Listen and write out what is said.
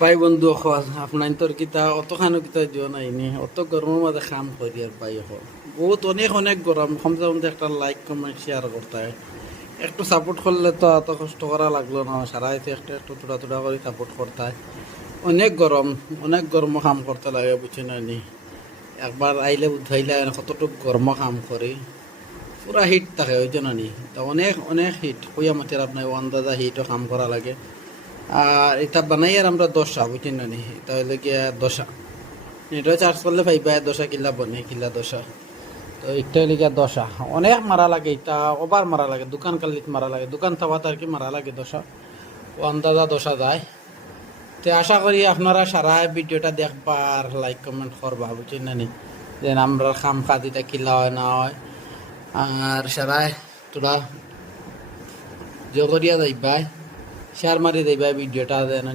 ভাই বন্ধু আপনার তোর কিতা অত খানো কিতা দিও নাই নি অত গরমের মাঝে কাম করি আর ভাই বহুত অনেক অনেক গরম কমসে কম একটা লাইক কমেন্ট শেয়ার করতে হয়। একটু সাপোর্ট করলে তো এত কষ্ট করা লাগলো না, সারা হইতে একটু একটু থোড়া থোড়া করে সাপোর্ট করতে হয়। অনেক গরম, অনেক গরম কাম করতে লাগে বুঝছি না নি। একবার আইলে উঠাইলে কতটুকু গরম কাম করি, পুরা হিট থাকে ওই জন্য নি। তা অনেক অনেক হিট কইয়া মাতির আপনার আন্দাজা হিটও কাম করা লাগে। আর এটা বানাই আর আমরা দশা বুঝছেন না নি, এটা হইলে গিয়া দশা নেটও চার্জ করলে পাইবা দশা কিলা বনে কিলা দশা। তো এটা হইলে গিয়া দশা অনেক মারা লাগে, এটা ওবার মারা লাগে, দোকান কালিত মারা লাগে, দোকান থাবাত আর কি মারা লাগে দশা। ও আন্দাজা দশা যায়। তো আশা করি আপনারা সারা ভিডিওটা দেখবা আর লাইক কমেন্ট করবা বুঝছেন না নি, যে আমরা খাম খাদিটা কিলা হয় না হয়। আর সারাই তোরা জগরিয়া যাইবা, শেয়ার মারি যাইবা ভিডিওটা যেন